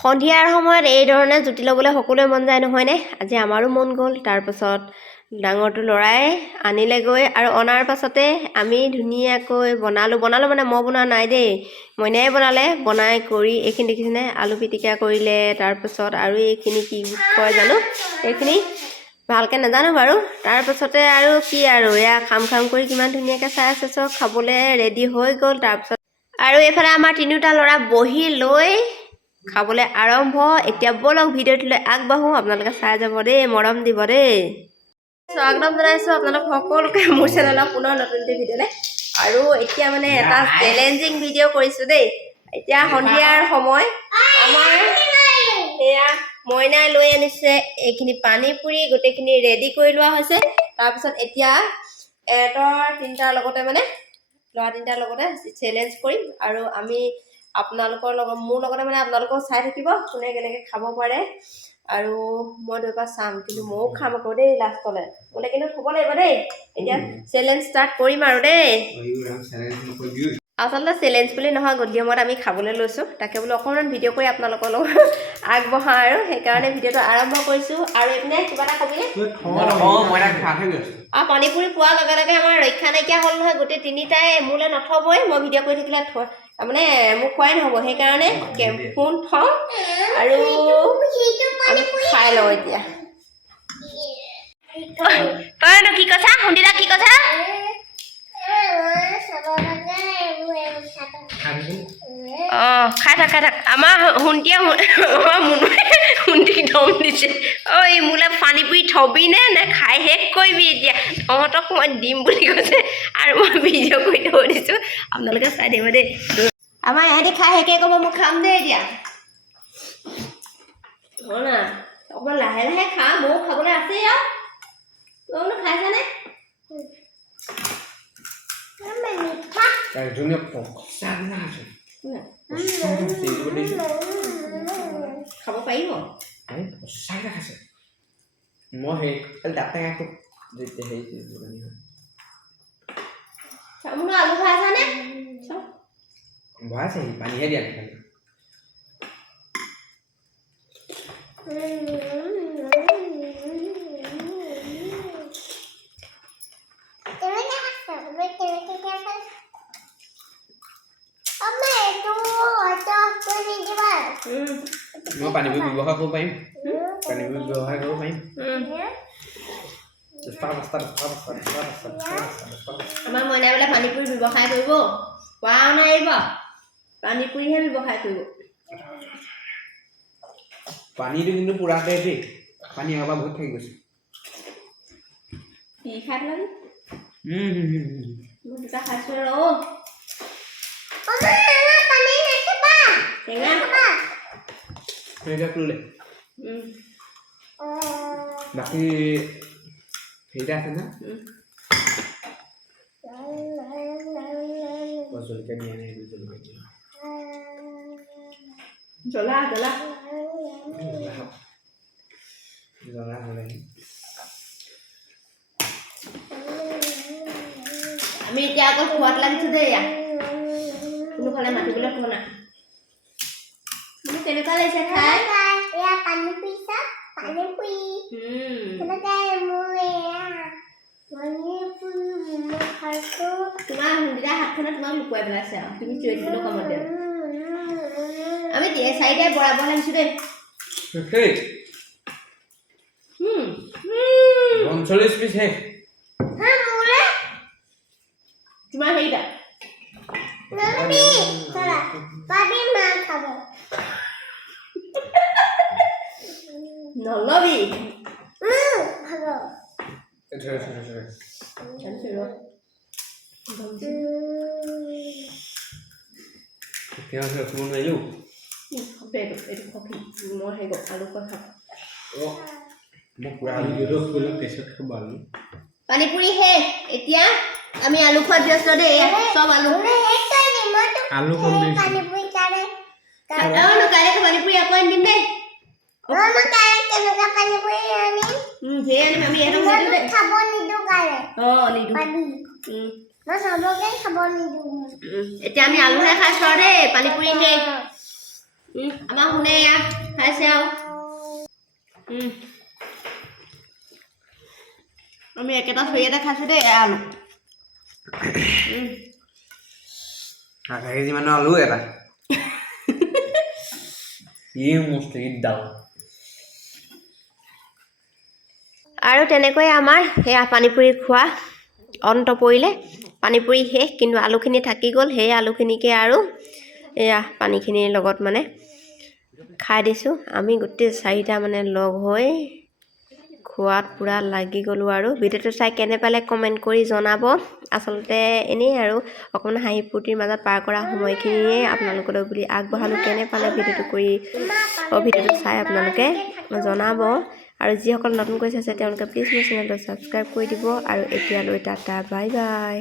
সন্ধিয়াৰ সময়ত এই ধৰণে জুতি ল'বলৈ সকলোৱে মন যায় নহয়নে? আজি আমাৰো মন গ'ল। তাৰপাছত ডাঙৰটো ল'ৰাই আনিলেগৈ আৰু অনাৰ পাছতে আমি ধুনীয়াকৈ বনালোঁ মানে মই বনোৱা নাই দেই, মইনাই বনাই কৰি এইখিনি দেখিছেনে, আলু পিটিকা কৰিলে। তাৰপাছত আৰু এইখিনি কি কয় জানো, এইখিনি ভালকৈ নাজানো বাৰু। তাৰপাছতে আৰু কি আৰু এয়া খাম কৰি কিমান ধুনীয়াকৈ চাই আছে, চব খাবলৈ ৰেডি হৈ গ'ল। তাৰপাছত আৰু এইফালে আমাৰ তিনিওটা ল'ৰা বহি লৈ খাবলৈ আৰম্ভ। এতিয়া বলক ভিডিঅ'টোলৈ আগবাঢ়ো, আপোনালোকে চাই যাব দেই, মৰম দিব দেই। স্বাগতম জনাইছোঁ আপোনালোক সকলোকে মোৰ চেনেলৰ পুনৰ নতুন ভিডিঅ'লৈ। আৰু এতিয়া মানে এটা চেলেঞ্জিং ভিডিঅ' কৰিছোঁ দেই। এতিয়া সন্ধিয়াৰ সময়, আমাৰ সেয়া মইনাই লৈ আনিছে এইখিনি পানী পুৰি, গোটেইখিনি ৰেডি কৰি লোৱা হৈছে। তাৰপিছত এতিয়া তিনিটাৰ লগতে মানে ল'ৰা তিনিটাৰ লগতে চেলেঞ্জ কৰিম আৰু আমি আপোনালোকৰ লগত, মোৰ লগতে মানে আপোনালোকেও চাই থাকিব কোনে কেনেকৈ খাব পাৰে। আৰু মই দুবাৰ চাম, কিন্তু ময়ো খাম আকৌ দেই লাষ্টলৈ, বোলে কিন্তু থ'ব লাগিব দেই। এতিয়া চেলেঞ্জ ষ্টাৰ্ট কৰিম আৰু দেই। আচলতে চেলেঞ্জ বুলি নহয়, গধূলিমত আমি খাবলৈ লৈছোঁ, তাকে বোলো অকণমান ভিডিঅ' কৰি আপোনালোকৰ লগত আগবঢ়াওঁ আৰু সেইকাৰণে ভিডিঅ'টো আৰম্ভ কৰিছোঁ। আৰু এইপিনে কিবা এটা ক'বিনে? আৰু পানী পুৰি পোৱাৰ লগে লগে আমাৰ ৰক্ষা নাইকিয়া হ'ল নহয়, গোটেই তিনিটাই মোলৈ নথবই, মই ভিডিঅ' কৰি থাকিলে মানে মোক খোৱাই নহ'ব। সেইকাৰণে ফোন থওঁ আৰু আমি খাই লওঁ এতিয়া। তইনো কি কৈছা? শুনিলা কি কৈছা? অঁ খাই থাক। আমাৰ শুনটিয়ে শুনটি দম দিছে। ঐ মোলৈ পানী পুৰি থবিনে নে খাই শেষ কৰিবি? এতিয়া তহঁতক মই দিম বুলি কৈছে আৰু মই ভিডিঅ' কৰি থৈ দিছোঁ, আপোনালোকে চাই দিব দেই। আমাৰ ইহঁতি খাই শেষে ক'ব, মোক খাম দেই এতিয়া। না অকণমান লাহে লাহে খা, ময়ো খাবলৈ আছেই আৰু। তই বোলো খাইছানে? খাব পাৰিব? মই আলু খাইছানে? ভৰাইছে পানীহে দিয়া নাই। মই পানীবোৰ ব্যৱহাৰ কৰিব পাৰিম, আমাৰ মইনাই বোলে পানী পুৰি ব্যৱসায় কৰিব, কোৱা নোৱাৰিব, পানী পুৰিহে ব্যৱসায় কৰিব। পানীটো কিন্তু পুৰা দেই, পানী আমাৰ বহুত থাকি গৈছে। কি খাই পেলাবি? মই দুটা খাইছোঁ আৰু বাকী সেইটা আছে না? জলকীয়া দিয়া নাই, জ্বলা হ'লে আমি এতিয়া আকৌ খোৱাত লাগিছোঁ দেই। কোনোফালে মাতিবলৈ কোৱা নাই। মোক কেনেকুৱা লাগিছে খাই? তোমাৰ সুন্দৰা হাতখনে তোমাক লুকুৱাই পেলাইছে আৰু তুমি চিঞৰি দিবলৈ কামত দিয়া। আমি চাৰিটাই বৰাবৰ লাগিছোঁ দেই। 40 পিছ হে। তোমাৰ হেৰিটা নলবি। পানী পুৰি শেষ, এতিয়া আমি আলু খোৱাত ব্যস্ত দেই। চব আলু কাইলৈ পানী পুৰি আকৌ আনি দিম দেই। এতিয়া আমি আলুহে খাইছোঁ আৰু দেই, পানী পুৰি শেষ। আমাৰ শুনে এয়া খাইছে আৰু আমি একেটা চৰিয়াতে খাইছোঁ দেই এয়া আলু আধা কেজি মানৰ আলু এটা ই মস্ত ডাল আৰু তেনেকৈ আমাৰ সেয়া পানীপুৰি খোৱা অন্ত পৰিলে পানীপুৰি শেষ কিন্তু আলুখিনি থাকি গ'ল সেই আলুখিনিকে আৰু এয়া পানীখিনিৰ লগত মানে খাই দিছোঁ আমি গোটেই চাৰিটা মানে লগ হৈ খোৱাত পূৰা লাগি গ'লোঁ আৰু ভিডিঅ'টো চাই কেনে পালে কমেণ্ট কৰি জনাব আচলতে এনেই আৰু অকণমান হাঁহি ফূৰ্তিৰ মাজত পাৰ কৰা সময়খিনিয়ে আপোনালোকলৈ বুলি আগবঢ়ালোঁ কেনে পালে ভিডিঅ'টো চাই আপোনালোকে জনাব আৰু যিসকল নতুনকৈ চাইছে তেওঁলোকে প্লিজ মোৰ চেনেলটো ছাবস্ক্ৰাইব কৰি দিব আৰু এতিয়ালৈ টাটা বাই বাই